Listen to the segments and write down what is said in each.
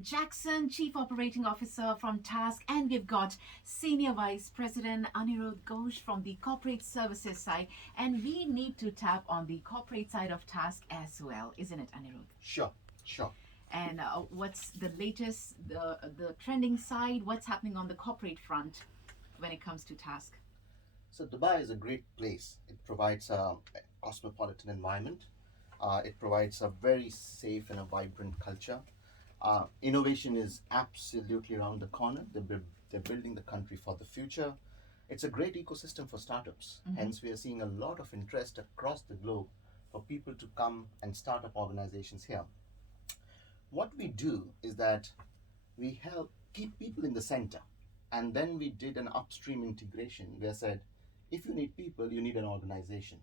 Jackson, Chief Operating Officer from Task, and we've got Senior Vice President Anirudh Ghosh from the Corporate Services side. And we need to tap on the corporate side of Task as well, isn't it, Anirudh? Sure, sure. And what's the latest, the trending side? What's happening on the corporate front when it comes to Task? So Dubai is a great place. It provides a cosmopolitan environment. It provides a very safe and a vibrant culture. Innovation is absolutely around the corner. They're building the country for the future. It's a great ecosystem for startups. Hence, we are seeing a lot of interest across the globe for people to come and start up organizations here. What we do is that we help keep people in the center. And then we did an upstream integration where said, if you need people, you need an organization.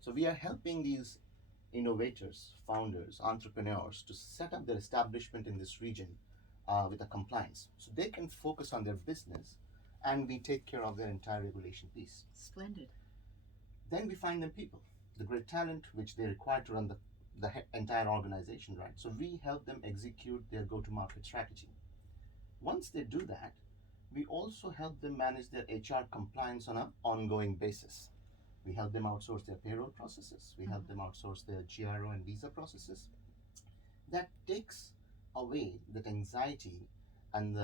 So we are helping these innovators, founders, entrepreneurs to set up their establishment in this region with a compliance. So they can focus on their business and we take care of their entire regulation piece. Splendid. Then we find them people, the great talent which they require to run the entire organization, right? So we help them execute their go-to-market strategy. Once they do that, we also help them manage their HR compliance on an ongoing basis. We help them outsource their payroll processes. We help them outsource their GRO and visa processes. That takes away that anxiety and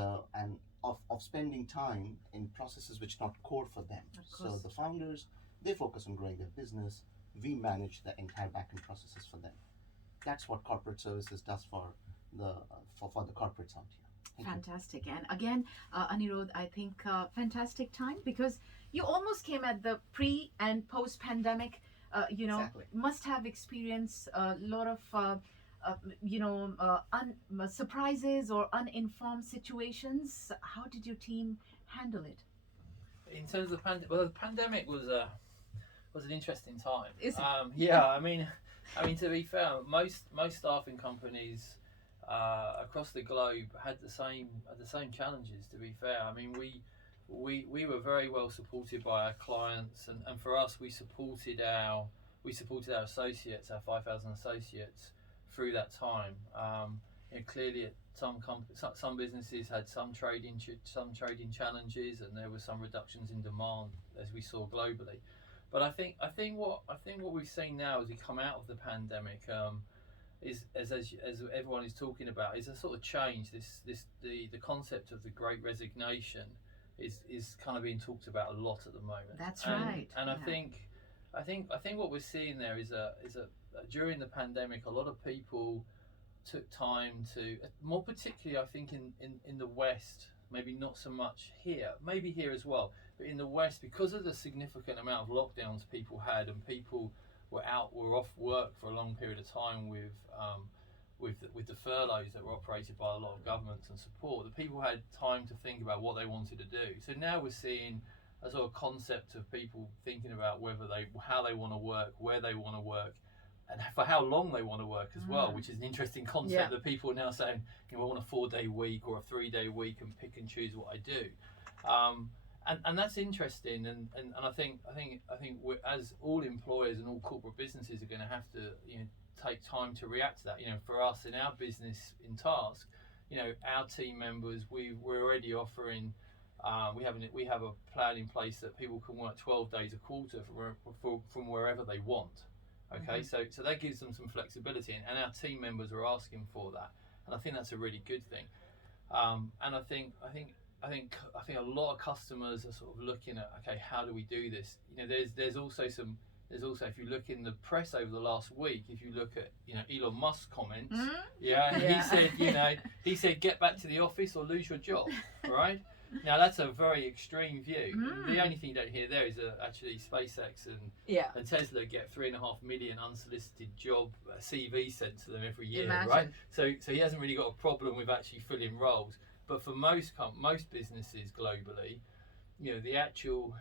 of spending time in processes which are not core for them. So the founders, they focus on growing their business. We manage the entire backend processes for them. That's what corporate services does for the corporates out here. Fantastic. And again, Anirudh, I think fantastic time because you almost came at the pre and post pandemic, Exactly. must have experienced a lot of, surprises or uninformed situations. How did your team handle it? In terms of the pandemic was an interesting time. Is it? Yeah, I mean to be fair, most staffing companies across the globe had the same challenges. To be fair, I mean we were very well supported by our clients, and for us we supported our associates, our 5,000 associates through that time. Clearly, some businesses had some trading challenges, and there were some reductions in demand as we saw globally. But I think what we've seen now as we come out of the pandemic is as everyone is talking about is a sort of change. The concept of the Great Resignation is kind of being talked about a lot at the moment. That's right. And yeah. I think what we're seeing there is during the pandemic, a lot of people took time to, more particularly I think in the West, maybe not so much here, maybe here as well, but in the West, because of the significant amount of lockdowns people had and people were off work for a long period of time with the furloughs that were operated by a lot of governments and support, the people had time to think about what they wanted to do. So now we're seeing a sort of concept of people thinking about how they want to work, where they want to work, and for how long they want to work as well, which is an interesting concept that people are now saying, I want a 4-day week or a 3-day week and pick and choose what I do. And that's interesting, and I think we're, as all employers and all corporate businesses are going to have to take time to react to that. For us in our business in Task, our team members, we're already offering. We have a plan in place that people can work 12 days a quarter from wherever they want. Okay, so that gives them some flexibility, and our team members are asking for that, and I think that's a really good thing. And I think a lot of customers are sort of looking at, okay, how do we do this? There's also if you look in the press over the last week, if you look at Elon Musk's comments, he said get back to the office or lose your job, right? Now that's a very extreme view. The only thing you don't hear there is actually SpaceX and Tesla get 3.5 million unsolicited job CV sent to them every year, right? So he hasn't really got a problem with actually filling roles. But for most businesses globally, the actual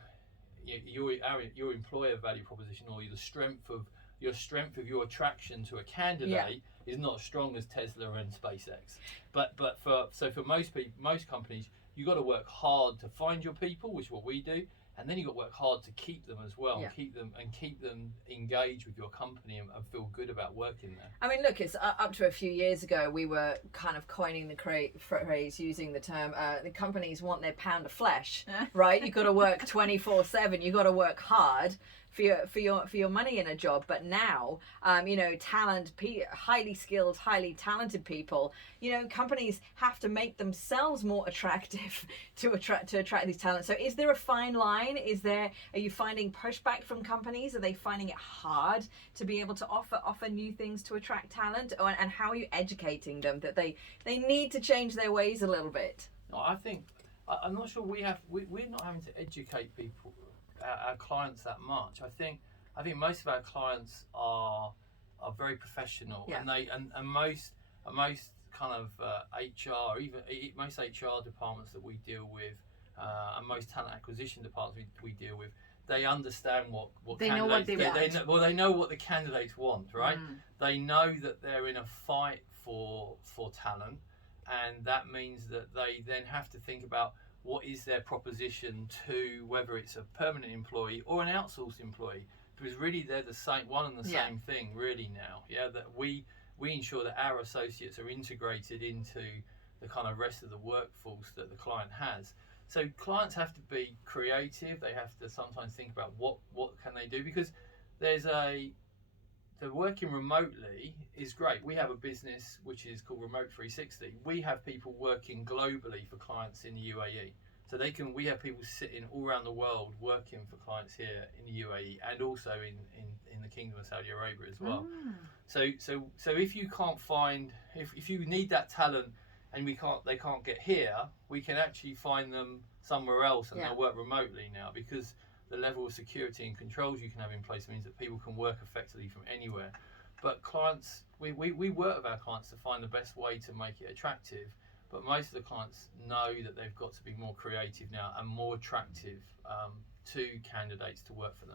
your employer value proposition or the strength of your attraction to a candidate is not as strong as Tesla and SpaceX. But for most companies, you've got to work hard to find your people, which is what we do, and then you've got to work hard to keep them as well, Yeah. keep them engaged with your company and feel good about working there. I mean, look, it's up to a few years ago, we were kind of coining the phrase, using the term, the companies want their pound of flesh, right? You've got to work 24/7. You've got to work hard for your money in a job. But now, highly skilled, highly talented people, companies have to make themselves more attractive to attract these talents. So is there a fine line? Are you finding pushback from companies? Are they finding it hard to be able to offer new things to attract talent? And how are you educating them that they need to change their ways a little bit? No, I think I'm not sure we're not having to educate people, our clients, that much. I think most of our clients are very professional, Yeah. and most kind of HR, even most HR departments that we deal with, and most talent acquisition departments we deal with, they understand what They know what candidates they want. they know what the candidates want, right? Mm. They know that they're in a fight for talent, and that means that they then have to think about what is their proposition to whether it's a permanent employee or an outsourced employee, because really they're the same one and the Yeah. same thing really now. Yeah, that we ensure that our associates are integrated into the kind of rest of the workforce that the client has. So clients have to be creative. They have to sometimes think about what can they do, because the working remotely is great. We have a business which is called Remote 360. We have people working globally for clients in the UAE. So we have people sitting all around the world working for clients here in the UAE and also in the Kingdom of Saudi Arabia as well. So if you can't find, if you need that talent and they can't get here, we can actually find them somewhere else, and Yeah. they'll work remotely now, because the level of security and controls you can have in place means that people can work effectively from anywhere. But clients, we work with our clients to find the best way to make it attractive, but most of the clients know that they've got to be more creative now and more attractive to candidates to work for them.